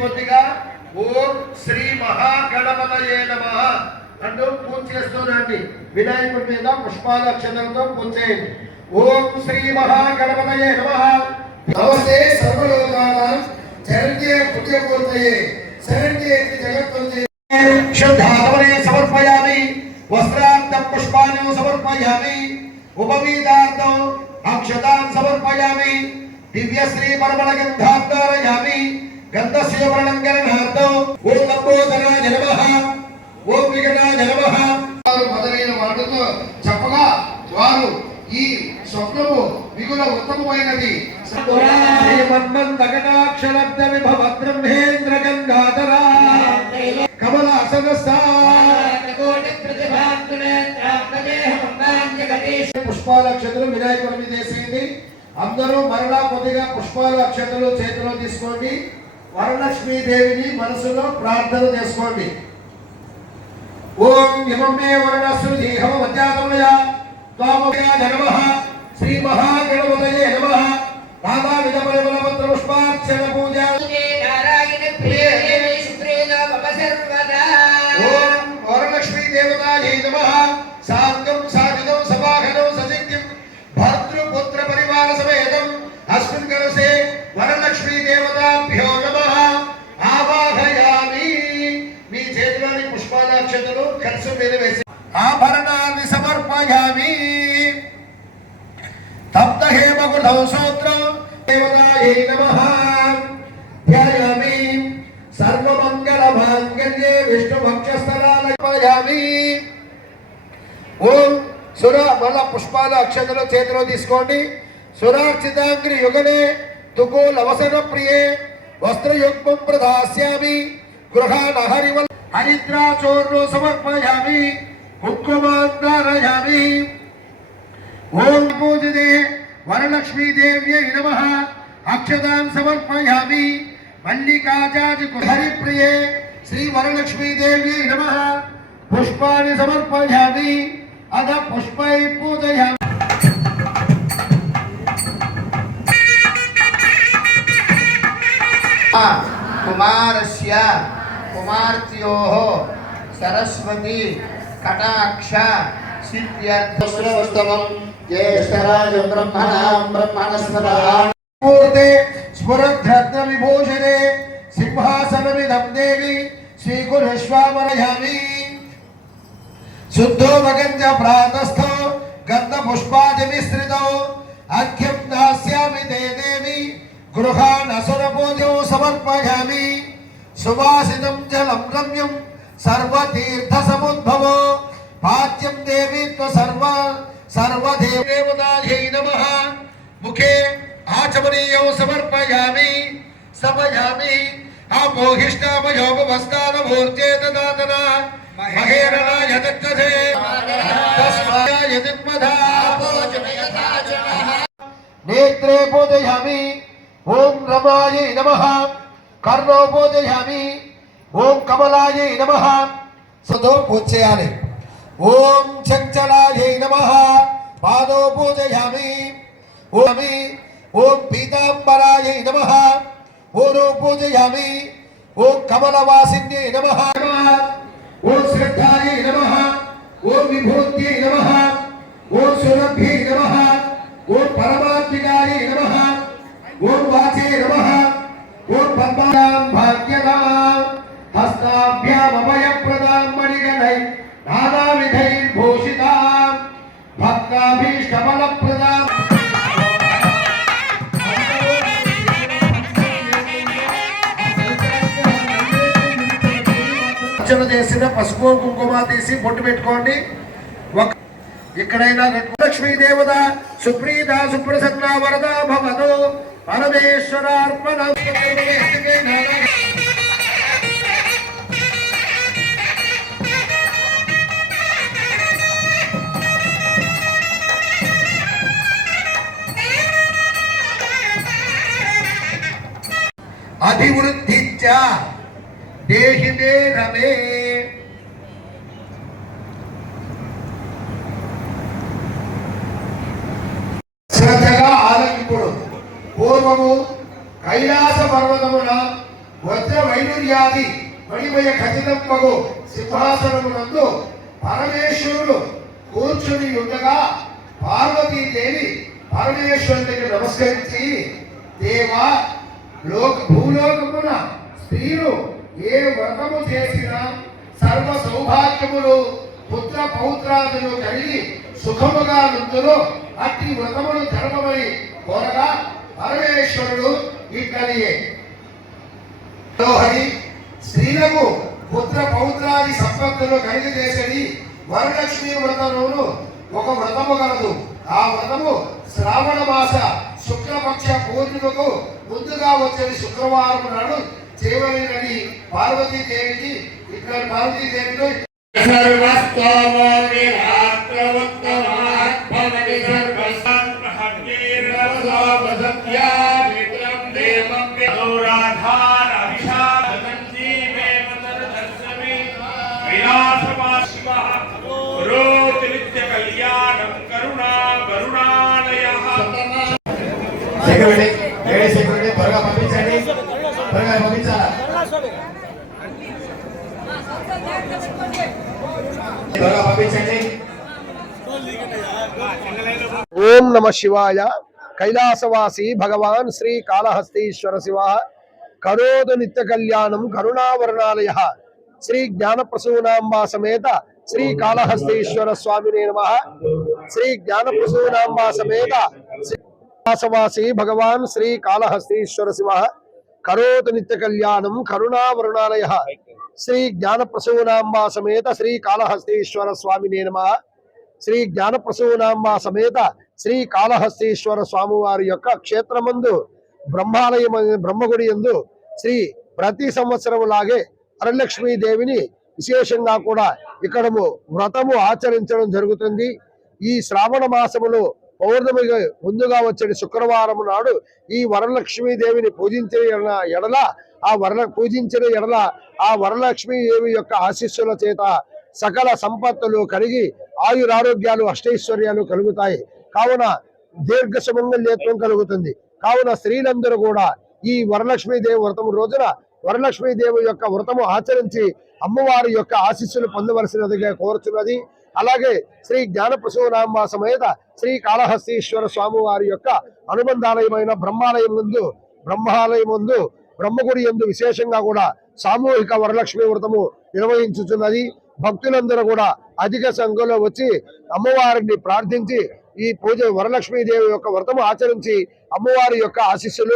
కొద్దిగా ఓం శ్రీ మహాగణపతయే నమః అంటూ పూజ చేస్తున్నాండి. వినాయకుడి మీద పుష్పాల అక్షతలతో పూజ చేయండి. ఓం శ్రీ మహాగణపతయే నమః. నమస్తే సర్వలోకానాం శరణ్యే పుణ్యమూర్తయే శరణ్యే జగత్వందే. శుద్ధాత్మనే సమర్పయామి. వస్త్రార్థం పుష్పాన్ని సమర్పయామి. ఉపవీతార్థం అక్షతాం సమర్పయామి. దివ్యశ్రీ పరమళగంధార్థారయామి. గంధస్య వర్ణంకరణార్థం ఓం లంబోదరాయ నమః. ఓం వికటాయ నమః మొదలైన వాటితో చెప్పగా వారు ఈ స్వప్నము మిగుల ఉత్తమమైనది. శ్రీమన్మందకటాక్షరబ్ద విభవ బ్రహ్మేంద్ర గంగాధర కమలాసనస్థ పుష్పాల అక్షతలు వినాయకుడి మీద వేసేయండి. అందరూ మరలా కొద్దిగా పుష్పాల అక్షతలు చేతిలో తీసుకోండి. వరలక్ష్మీదేవిని మనసులో ప్రార్థన చేసుకోండి. ఓం యమమే వరణస్సుధి హవ మధ్యాగమయ త్వామవ్యాయ నమః. శ్రీ మహాగణపతయే నమః. నానావిధ పరిమళ మంత్ర పుష్పార్చన పూజ. ఓం వరలక్ష్మీ దేవతాయై నమః. సాంగం సాగతం సమాహనం ససిద్ధిం భర్తృపుత్ర పరివార సమేతం అస్మిన్ కలశే వరలక్ష్మీ దేవతాభ్యో నమః ఆవాహయామి. మీ చేతిలోని పుష్పాల అక్షతలు కలశం మీద వేసి ఆభరణాన్ని సమర్పయామి. తప్త హేమగుణం సూత్రం దేవతాయై నమః ధ్యాయామి. సర్వమంగళ మాంగళ్యే విష్ణు వక్షస్థలాలయామి. ఓం సుర మళ్ళా పుష్పాల అక్షతలు చేతిలో తీసుకోండి. సురార్చితాంగ్రి యుగనే తుకూల అవసర ప్రియే వస్త్రయుగ్మం ప్రదాస్యామి. గృహాణ హరివల్ హరిద్రాచూర్ణో సమర్పయామి. కుంకుమాంధారయామి. ఓం పూజితే వరలక్ష్మీదేవ్యై నమః. అక్షతాన్ సమర్పయామి. మల్లికాజాజి హరిప్రియే శ్రీ వరలక్ష్మీదేవ్యై నమః. పుష్పాన్ని సమర్పయామి. అద పుష్పై పూజయామి. కుమారస్య కుమార్త్యోః సరస్వతి కటాక్ష సిద్ధ్యర్థం జ్యేష్ఠరాజం బ్రహ్మణాం బ్రహ్మణస్పదాన్ మూర్తే స్ఫురద్రత్న విభూషణే సింహాసనమిదం దేవి స్వీకురుష్వామరయామి. శుద్ధో వగంజ ప్రాతస్థో గంధ పుష్పాది మిశ్రితో అర్ఘ్యం దాస్యామి తే దేవి. గృహాన్ అసుర పూజో సమర్పయామి. సువాసితం జలం రమ్యం సర్వతీర్థ సముద్భవో పాద్యం దేవి సర్వదేవతాయై నమః. ముఖే ఆచమనీయం సమర్పయామి. సమయామి ఆపోహిష్టామయోపవస్థానమూర్చేతదాతన మహేరణాయ దత్తసే తస్మాయ దిగ్మధా. నేత్రే పూజయామి. ఓం రమాయై నమః. కర్ణో పూజయామి. ఓం కమలాయై నమః. సదో పూజ చేయాలి. ఓం చంచలాయై నమః. పాదో పూజయామి. ఓం పీతాంబరాయై నమః. ఓరో పూజయామి. ఓం కమలవాసిన్యై నమః. ఓం శ్రద్ధాయై నమః. ఓం విభూత్యై నమః. ఓం సురభ్యై నమః. ఓం పరమాత్మికాయై నమః. ఓం వాచే నమః. ఓం పద్మాం భాగ్యదాం హస్తాభ్యాం అభయప్రదాం మణిగణై నానావిధైర్భూషితాం భక్తాభీష్టఫలప్రదాం. అర్చన చేసిన పసుపు కుంకుమ తీసి బొట్టు పెట్టుకోండి. ఎక్కడైనా లక్ష్మీ దేవత సుప్రీత సుప్రసన్న వరద భవతు పరమేశ్వరార్పణ. అధివృద్ధిచ్చ దేహి మే రమే. శ్రద్ధగా ఆలకింపుడు. పూర్వము కైలాస పర్వతమున వజ్ర వైడూర్యాది మణిమయ ఖచ్చితమ్మగు సింహాసనమునందు పరమేశ్వరుడు కూర్చుని ఉండగా పార్వతీదేవి పరమేశ్వరుడికి నమస్కరించి, దేవా, భూలోకమున స్త్రీలు ఏ వ్రతము చేసినా సర్వ సౌభాగ్యములు పుత్ర పౌత్రాదులు కలిగి సుఖముగా నుందులో అట్టి వ్రతములు ధర్మమని కోరగా పరమేశ్వరుడు ఇట్లనియే. స్త్రీలకు పుత్ర పౌత్రాది సంపత్తులు కలిగజేసేది వరలక్ష్మి వ్రతమును ఒక వ్రతము కలదు. ఆ వ్రతము శ్రావణ మాస శుక్లపక్ష పూర్ణిమకు ముందుగా వచ్చేది శుక్రవారం నాడు చేయవలెనని పార్వతీదేవికి పార్వతీదేవితో సెక్యూరిటీ త్వరగా పంపించండి, త్వరగా పంపించాలా, త్వరగా పంపించండి. ఓం నమ శివాయ. కైలాసవాసి భగవాన్ శ్రీ కాళహస్తీశ్వర శివ కరోదు నిత్య కళ్యాణం కరుణావర్ణాలయ శ్రీ జ్ఞానప్రసూనాంబా సమేత శ్రీ కాళహస్తీశ్వర స్వామినే నమః. శ్రీ జ్ఞానప్రసూనాంబా సమేత కైలాసవాసి భగవాన్ శ్రీ కాళహస్తీశ్వర శివ కరోతు నిత్య కళ్యాణం కరుణావర్ణాలయ శ్రీ జ్ఞానప్రసూనాంబా సమేత శ్రీ కాళహస్తీశ్వర స్వామినే నమః. శ్రీ జ్ఞానప్రసూనాంబా సమేత శ్రీ కాళహస్తీశ్వర స్వామి వారి యొక్క క్షేత్రమందు బ్రహ్మాలయం బ్రహ్మగుడి యందు శ్రీ ప్రతి సంవత్సరం లాగే వరలక్ష్మీ దేవిని విశేషంగా కూడా ఇక్కడ వ్రతము ఆచరించడం జరుగుతుంది. ఈ శ్రావణ మాసములో పౌర్ణమి ముందుగా వచ్చే శుక్రవారం నాడు ఈ వరలక్ష్మీ దేవిని పూజించిన ఎడల ఆ వరలక్ష్మీ దేవి యొక్క ఆశీస్సుల చేత సకల సంపత్తులు కలిగి ఆయురారోగ్యాలు అష్టైశ్వర్యాలు కలుగుతాయి. కావున దీర్ఘ సుమంగళ్యత్వం కలుగుతుంది. కావున స్త్రీలందరూ కూడా ఈ వరలక్ష్మీ దేవి వ్రతం రోజున వరలక్ష్మీ దేవి యొక్క వ్రతము ఆచరించి అమ్మవారి యొక్క ఆశీస్సులు పొందవలసినదిగా కోరుచున్నది. అలాగే శ్రీ జ్ఞానప్రసూనాంబా సమేత శ్రీ కాళహస్తీశ్వర స్వామి వారి యొక్క అనుబంధాలయమైన బ్రహ్మాలయం ముందు బ్రహ్మగుడి యందు విశేషంగా కూడా సామూహిక వరలక్ష్మి వ్రతము నిర్వహించుచున్నది. భక్తులందరూ కూడా అధిక సంఖ్యలో వచ్చి అమ్మవారిని ప్రార్థించి ఈ పూజ వరలక్ష్మీ దేవి యొక్క వ్రతము ఆచరించి అమ్మవారి యొక్క ఆశీస్సులు